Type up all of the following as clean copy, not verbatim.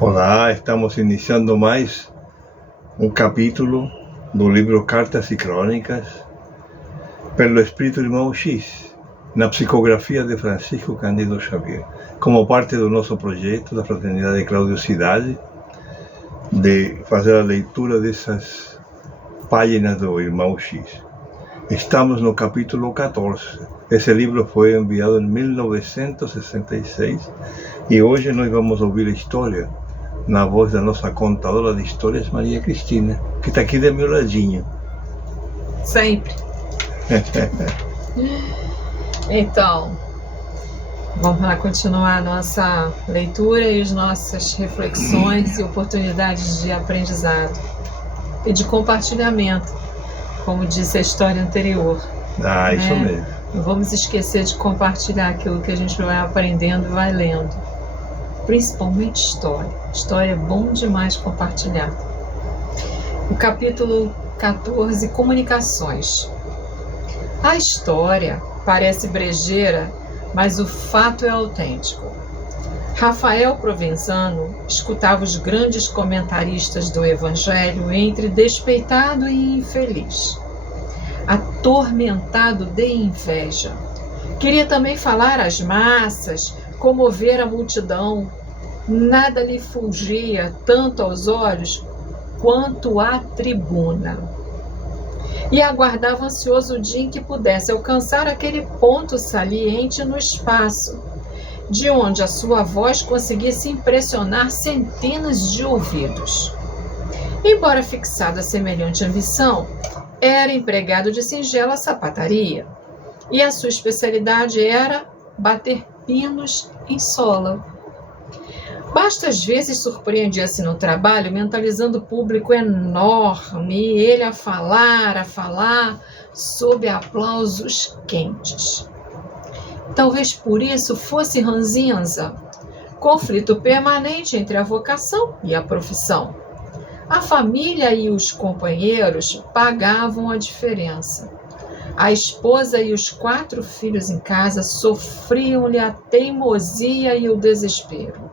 Olá, estamos iniciando mais um capítulo do livro Cartas e Crônicas, pelo Espírito Irmão X, na psicografia de Francisco Cândido Xavier, como parte do nosso projeto da Fraternidade Cláudio Cidade, de fazer a leitura dessas páginas do Irmão X. Estamos no capítulo 14. Esse livro foi enviado em 1966 e hoje nós vamos ouvir a história na voz da nossa contadora de histórias, Maria Cristina, que está aqui do meu ladinho. Sempre. Então, vamos lá continuar a nossa leitura e as nossas reflexões e oportunidades de aprendizado e de compartilhamento, como disse a história anterior. Isso mesmo. Não vamos esquecer de compartilhar aquilo que a gente vai aprendendo e vai lendo. Principalmente história. História é bom demais compartilhar. O capítulo 14, Comunicações. A história parece brejeira, mas o fato é autêntico. Rafael Provenzano escutava os grandes comentaristas do Evangelho entre despeitado e infeliz, atormentado de inveja. Queria também falar às massas, comover a multidão. Nada lhe fugia tanto aos olhos quanto a tribuna. E aguardava ansioso o dia em que pudesse alcançar aquele ponto saliente no espaço, de onde a sua voz conseguisse impressionar centenas de ouvidos. Embora fixado a semelhante ambição, era empregado de singela sapataria, e a sua especialidade era bater pinos em sola. Basta às vezes surpreendia-se no trabalho, mentalizando o público enorme, e ele a falar, sob aplausos quentes. Talvez por isso fosse ranzinza, conflito permanente entre a vocação e a profissão. A família e os companheiros pagavam a diferença. A esposa e os 4 filhos em casa sofriam-lhe a teimosia e o desespero.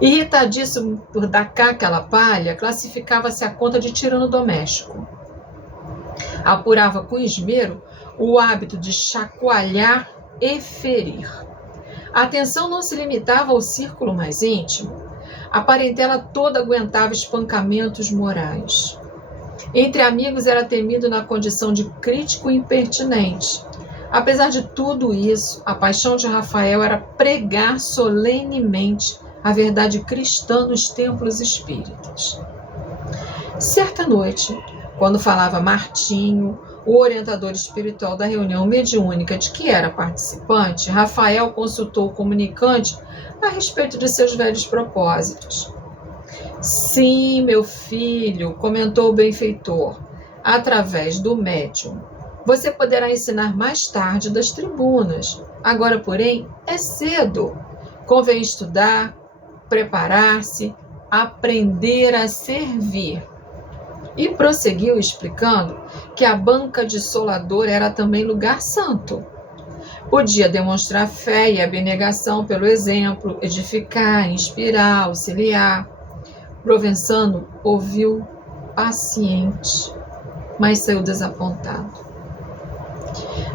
Irritadíssimo por dar cá aquela palha, classificava-se a conta de tirano doméstico. Apurava com esmero o hábito de chacoalhar e ferir. A atenção não se limitava ao círculo mais íntimo. A parentela toda aguentava espancamentos morais. Entre amigos era temido na condição de crítico impertinente. Apesar de tudo isso, a paixão de Rafael era pregar solenemente a verdade cristã nos templos espíritas. Certa noite, quando falava Martinho, o orientador espiritual da reunião mediúnica de que era participante, Rafael consultou o comunicante a respeito de seus velhos propósitos. Sim, meu filho, comentou o benfeitor, através do médium. Você poderá ensinar mais tarde das tribunas. Agora, porém, é cedo. Convém estudar, preparar-se, aprender a servir. E prosseguiu explicando que a banca de solador era também lugar santo. Podia demonstrar fé e abnegação pelo exemplo, edificar, inspirar, auxiliar. Provenzano ouviu paciente, mas saiu desapontado.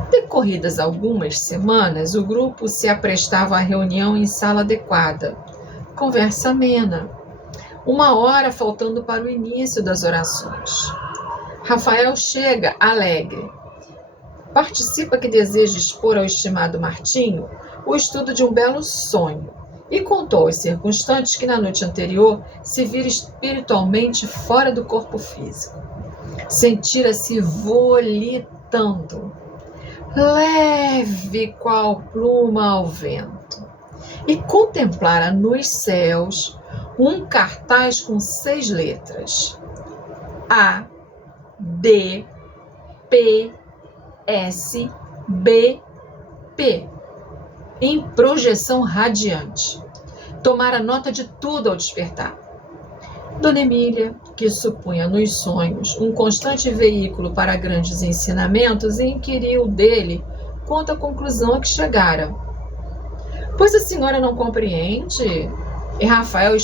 Decorridas algumas semanas, o grupo se aprestava à reunião em sala adequada. Conversa amena. 1 hora faltando para o início das orações. Rafael chega alegre. Participa que deseja expor ao estimado Martinho o estudo de um belo sonho e contou aos circunstantes que na noite anterior se vira espiritualmente fora do corpo físico. Sentira-se volitando, leve qual pluma ao vento, e contemplara nos céus um cartaz com 6 letras: A, D, P, S, B, P, em projeção radiante. Tomara nota de tudo ao despertar. Dona Emília, que supunha nos sonhos um constante veículo para grandes ensinamentos, inquiriu dele quanto à conclusão a que chegara. Pois a senhora não compreende? E Rafael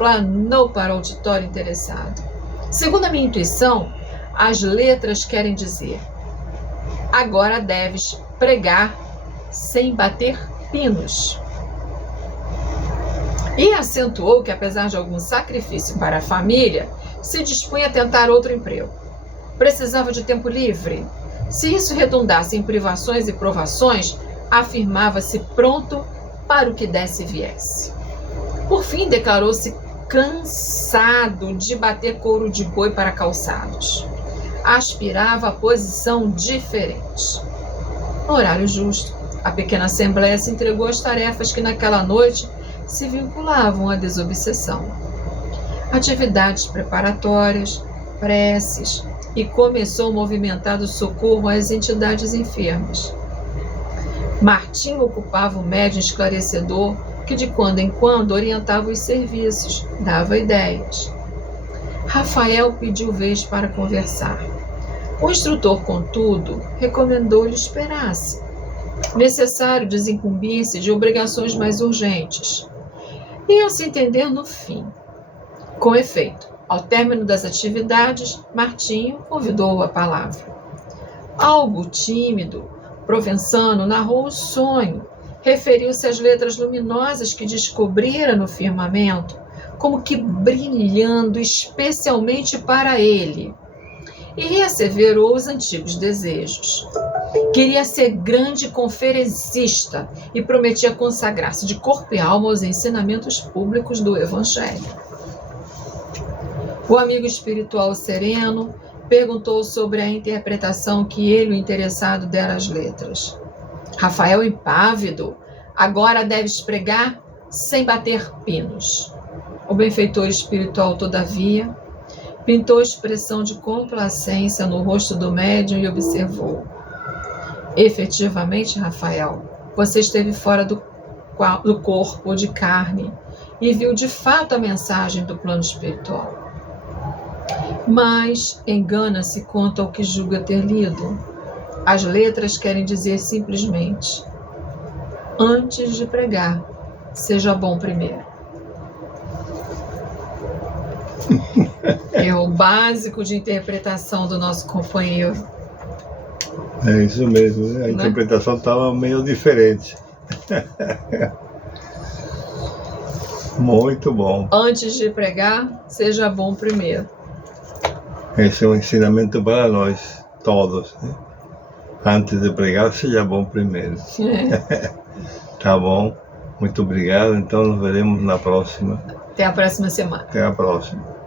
planou para o auditório interessado. Segundo a minha intuição, as letras querem dizer: agora deves pregar sem bater pinos. E acentuou que, apesar de algum sacrifício para a família, se dispunha a tentar outro emprego. Precisava de tempo livre. Se isso redundasse em privações e provações, afirmava-se pronto para o que desse e viesse. Por fim, declarou-se cansado de bater couro de boi para calçados. Aspirava a posição diferente. No horário justo, a pequena assembleia se entregou às tarefas que naquela noite se vinculavam à desobsessão. Atividades preparatórias, preces, e começou o movimentado socorro às entidades enfermas. Martim ocupava o médium esclarecedor que de quando em quando orientava os serviços, dava ideias. Rafael pediu vez para conversar. O instrutor, contudo, recomendou-lhe esperasse. Necessário desincumbir-se de obrigações mais urgentes. Iam se entender no fim. Com efeito, ao término das atividades, Martinho convidou-o à palavra. Algo tímido, Provenzano narrou o sonho, referiu-se às letras luminosas que descobrira no firmamento, como que brilhando especialmente para ele, e reasseverou os antigos desejos. Queria ser grande conferencista e prometia consagrar-se de corpo e alma aos ensinamentos públicos do Evangelho. O amigo espiritual sereno perguntou sobre a interpretação que ele, o interessado, dera às letras. Rafael, impávido: agora deves pregar sem bater pinos. O benfeitor espiritual, todavia, pintou expressão de complacência no rosto do médium e observou: efetivamente, Rafael, você esteve fora do corpo de carne e viu de fato a mensagem do plano espiritual. Mas engana-se quanto ao que julga ter lido. As letras querem dizer simplesmente: antes de pregar, seja bom primeiro. É o básico de interpretação do nosso companheiro. É isso mesmo, né? A interpretação estava meio diferente. Muito bom. Antes de pregar, seja bom primeiro. Esse é um ensinamento para nós todos, né? Antes de pregar, seja bom primeiro. Tá bom? Muito obrigado. Então, nos veremos na próxima. Até a próxima semana. Até a próxima.